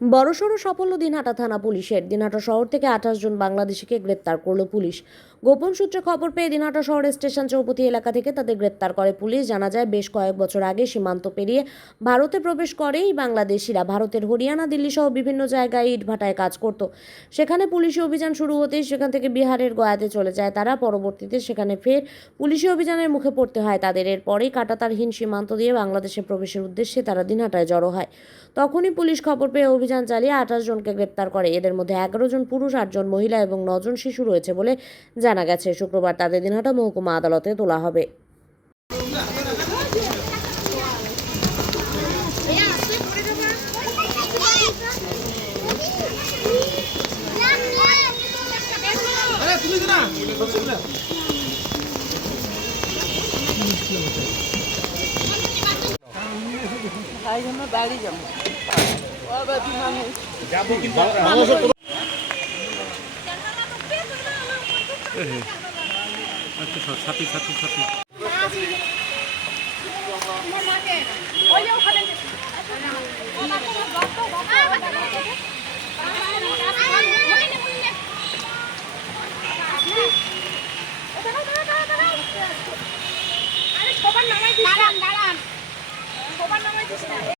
বড়সড় সাফল্য দিনহাটা থানা পুলিশের। দিনহাটা শহর থেকে 28 জন বাংলাদেশিকে গ্রেপ্তার করল পুলিশ। গোপন সূত্রে খবর পেয়ে দিনহাটা শহরের স্টেশন চৌপতি এলাকা থেকে তাদের গ্রেপ্তার করে পুলিশ। জানা যায়, বেশ কয়েক বছর আগে সীমান্ত পেরিয়ে ভারতে প্রবেশ করে এই বাংলাদেশিরা ভারতের হরিয়ানা, দিল্লি সহ বিভিন্ন জায়গায় ইটভাটায় কাজ করত। সেখানে পুলিশি অভিযান শুরু হতেই সেখান থেকে বিহারের গয়াতে চলে যায় তারা। পরবর্তীতে সেখানে ফের পুলিশি অভিযানের মুখে পড়তে হয় তাদের। এরপরেই কাঁটাতারহীন সীমান্ত দিয়ে বাংলাদেশে প্রবেশের উদ্দেশ্যে তারা দিনহাটায় জড়ো হয়। তখনই পুলিশ খবর পেয়ে অভিযান চালিয়ে 28 জনকে গ্রেপ্তার করে। এদের মধ্যে 11 জন পুরুষ, 8 জন মহিলা এবং 9 জন শিশু রয়েছে বলে জানা গেছে। শুক্রবার তাদের দিনহাটা মহকুমা আদালতে তোলা হবে। তাই জন্য বাড়ি যাবো ছাতি ছাতি ছাতি